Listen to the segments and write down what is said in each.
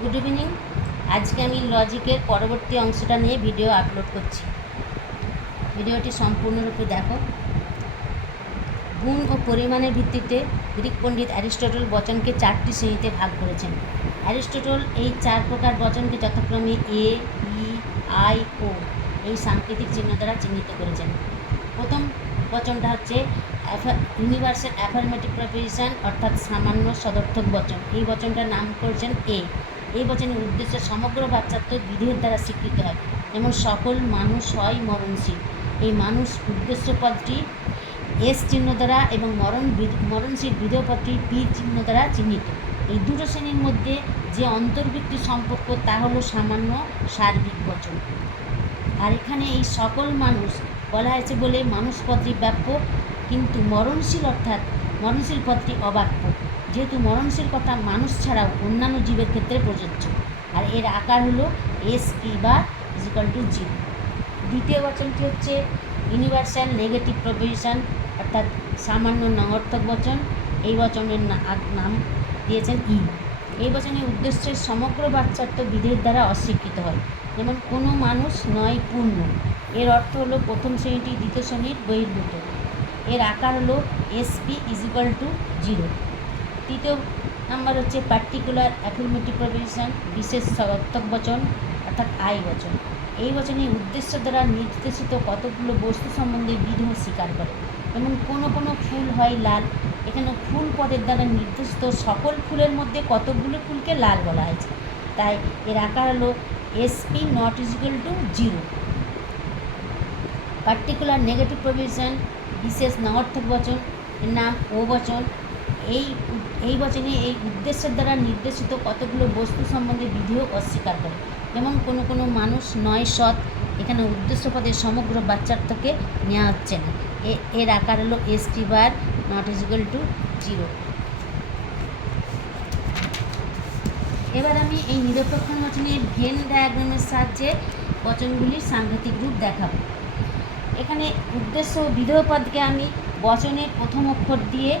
Good evening. আজকে আমি লজিকের পরবর্তী অংশটা নিয়ে ভিডিও আপলোড করছি। ভিডিওটি সম্পূর্ণরূপে দেখো। গুণ ও পরিমাণের ভিত্তিতে গ্রিক পণ্ডিত অ্যারিস্টটল বচনকে 4টি শ্রেণীতে ভাগ করেছেন। অ্যারিস্টটল এই 4 প্রকার বচনকে যথাক্রমে এ, ই, আই, ও এই সাংকেতিক চিহ্ন দ্বারা চিহ্নিত করেছেন। প্রথম বচনটা হচ্ছে ইউনিভার্সাল অ্যাফার্মেটিভ প্রপোজিশন, অর্থাৎ সামান্য সদর্থক বচন। এই বচনটার নাম করেছেন এ। এই বচনের উদ্দেশ্য সমগ্র বাচ্চাত্ব বিধেয়ের দ্বারা স্বীকৃত হয়, যেমন সকল মানুষ হয় মরণশীল। এই মানুষ উদ্দেশ্য পদটি এস চিহ্ন দ্বারা এবং মরণশীল বিধেয় পদটি পি চিহ্ন দ্বারা চিহ্নিত। এই দুটো শ্রেণীর মধ্যে যে অন্তর্বৃত্তি সম্পর্ক তা হলো সামান্য সার্বিক বচন। আর এখানে এই সকল মানুষ বলা হয়েছে বলে মানুষ পদটি ব্যাপ্য, কিন্তু মরণশীল অর্থাৎ মরণশীল পদটি অবাক্য, যেহেতু মরণশীল কথা মানুষ ছাড়াও অন্যান্য জীবের ক্ষেত্রে প্রযোজ্য। আর এর আকার হলো এস পি বা ইজিক্যাল টু জিরো। দ্বিতীয় বচনটি হচ্ছে ইউনিভার্সাল নেগেটিভ প্রপোজিশন, অর্থাৎ সামান্য নঙর্থক বচন। এই বচনের নাম দিয়েছেন ই। এই বচনের উদ্দেশ্যে সমগ্র বাচ্চাত্ব বিধেয়ের দ্বারা অস্বীকৃত হয়, যেমন কোনো মানুষ নয় পূর্ণ। এর অর্থ হলো প্রথম শ্রেণীটি দ্বিতীয় শ্রেণীর বহির্ভূত। এর আকার হলো এসপি ইজিক্যাল টু জিরো। তৃতীয় নাম্বার হচ্ছে পার্টিকুলার অ্যাফার্মেটিভ প্রপোজিশন, বিশেষ সদর্থক বচন, অর্থাৎ আই বচন। এই বচনের উদ্দেশ্য দ্বারা নির্দেশিত কতগুলো বস্তু সম্বন্ধে বিধেয় স্বীকার করে, যেমন কোনো কোনো ফুল হয় লাল। এখানে ফুল পদের দ্বারা নির্দেশিত সকল ফুলের মধ্যে কতগুলো ফুলকে লাল বলা হয়েছে, তাই এর আকার হলো SP not equal to zero. Particular negative proposition, বিশেষ নঙর্থক বচন, এর নাম ও বচন। এই বচনে এই উদ্দেশ্যের দ্বারা নির্দেশিত কতগুলো বস্তু সম্বন্ধে বিধেয় অস্বীকার করে, যেমন কোনো কোনো মানুষ নয় সৎ। এখানে উদ্দেশ্য পদে সমগ্র বাচ্চার্থকে নেওয়া হচ্ছে না। এর আকার হলো ST bar not equal to zero. এবার আমি এই নিরপেক্ষ বচনের ভেন ডায়াগ্রামের সাহায্যে বচনগুলির সাংঘাতিক রূপ দেখাবো। এখানে উদ্দেশ্য বিধেয় পদকে আমি বচনের প্রথম অক্ষর দিয়ে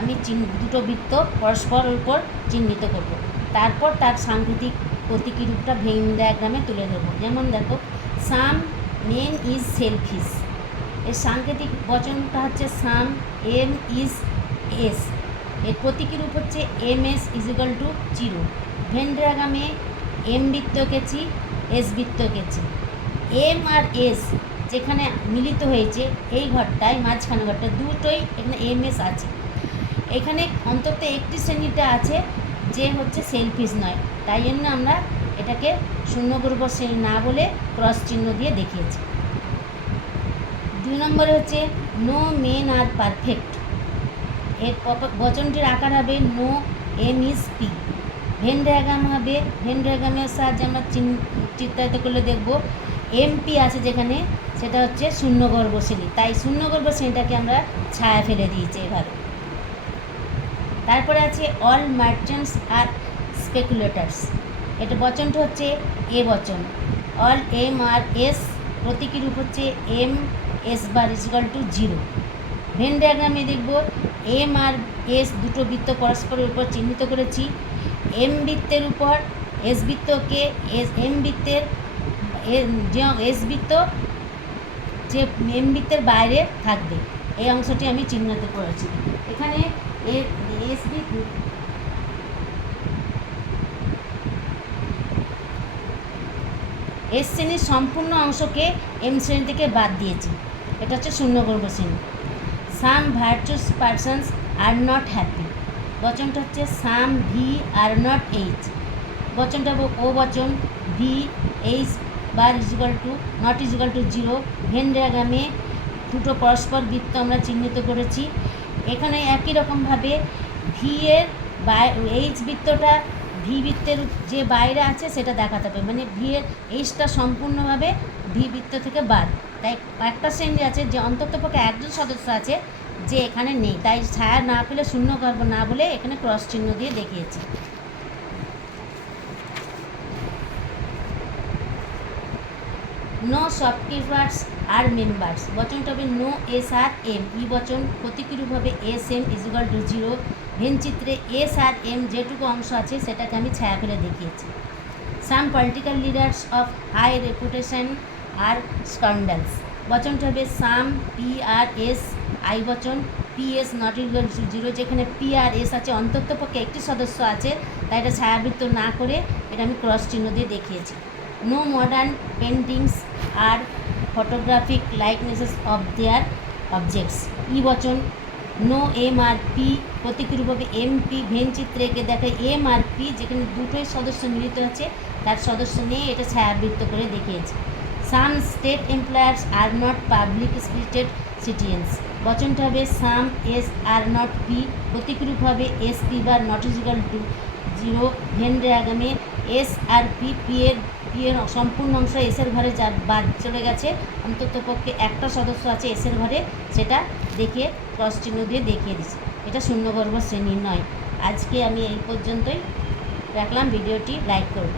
আমি দুটো বৃত্ত পরস্পর উপর চিহ্নিত করব, তারপর তার সাংঘাতিক প্রতীকী রূপটা ভেন ডায়াগ্রামে তুলে ধরব। যেমন দেখো, সাম মেন ইজ সেলফিশ। এর সাংকেতিক বচনটা হচ্ছে সাম এম ইজ এস। এর প্রতীকী রূপ হচ্ছে M S equal to zero. Venn ডায়াগ্রামে এম বৃত্ত এঁকেছি, এস বৃত্ত এঁকেছি। এম আর এস যেখানে মিলিত হয়েছে এই ঘরটায়, মাঝখানে ঘরটা দুটোই এখানে এম এস আছে। এখানে অন্তত একটি শ্রেণীটা আছে যে হচ্ছে সেলফিশ নয়, তাই জন্য আমরা এটাকে শূন্যগর্ভ শ্রেণী না বলে ক্রস চিহ্ন দিয়ে দেখিয়েছি। 2 নম্বরে হচ্ছে নো মেন আর পারফেক্ট। এর বচনটির আকার হবে no M is P. Venn diagram হবে, ভেন ডায়াগ্রামের সাহায্যে আমরা চিত্রায়িত করলে দেখব এমপি আছে যেখানে, সেটা হচ্ছে শূন্যগর্ভ শ্রেণী, তাই শূন্যগর্ভ শ্রেণীটাকে আমরা ছায়া ফেলে দিয়েছি এভাবে। তারপরে আছে অল মার্চেন্টস আর স্পেকুলেটার্স। এটা বচনটা হচ্ছে এ বচন। অল এম আর এস প্রতীকী রূপ হচ্ছে M S bar equal to zero. Venn ডায়াগ্রামে দেখব এম আর এস দুটো বৃত্ত পরস্পরের উপর চিহ্নিত করেছি। এম বৃত্তের উপর এস বৃত্তকে এম বৃত্তের যে এস বৃত্ত যে এম বৃত্তের বাইরে থাকবে, এই অংশটি আমি চিহ্নিত করেছি। এখানে এস শ্রেণীর সম্পূর্ণ অংশকে এম শ্রেণী থেকে বাদ দিয়েছি, এটা হচ্ছে শূন্যগর্ভ শ্রেণী। Some virtuous persons are not happy. বচনটা হচ্ছে some V are not H. বচনটা ও বচন, V H bar equal to not equal to zero. Venn ডায়াগ্রামে দুটো পরস্পর বৃত্ত আমরা চিহ্নিত করেছি। এখানে একই রকমভাবে ভি এর এইচ বৃত্তটা ভি বৃত্তের যে বাইরে আছে সেটা দেখাতে হবে, মানে ভি এর এইচটা সম্পূর্ণভাবে ভি বৃত্ত থেকে বাদ। তাই একটা শ্রেণী আছে যে অন্ততপক্ষে একজন সদস্য আছে যে এখানে নেই, তাই ছায়া না পেলে শূন্যগর্ভ না বলে এখানে ক্রস চিহ্ন দিয়ে দেখিয়েছি। No shopkeepers are members. বচনটা হবে নো এস আর এম। ই বচন প্রতীকী রূপ হবে S M equal to zero. Venn চিত্রে এস আর এম যেটুকু অংশ আছে সেটাকে আমি ছায়া করে দেখিয়েছি। Some political leaders of high reputation are scandals, বচনটা হবে some P R S I বচন, P S not equal to zero, যেখানে পি আর এস আছে অন্ততপক্ষে একটি সদস্য আছে, তাই এটা ছায়াবৃত্ত না করে এটা আমি ক্রস চিহ্ন দিয়ে দেখিয়েছি। No modern paintings are photographic likenesses of their objects, E বচন। নো এম আর পি, প্রতীকরূপে এম পি, ভেন চিত্রে একে দেখায় এম আর পি, যেখানে দুটোই সদস্য মিলিত আছে, তার সদস্য নিয়ে এটা ছায়াবৃত্ত করে দেখিয়েছি। Some state employers are not public spirited citizens, বচনটা হবে some S are not P, প্রতীকরূপ হবে এস পি বা not equal to zero, Venn ডায়াগ্রামে এস আর পি, পি এর সম্পূর্ণ অংশ এসের ঘরে যা বাদ চলে গেছে, অন্ততপক্ষে একটা সদস্য আছে এসের ঘরে, সেটা দেখিয়ে ক্রস চিহ্ন দিয়ে দেখিয়ে দিচ্ছি। এটা শূন্যগর্ভ শ্রেণী নয়। আজকে আমি এই পর্যন্তই রাখলাম, ভিডিওটি লাইক করুন।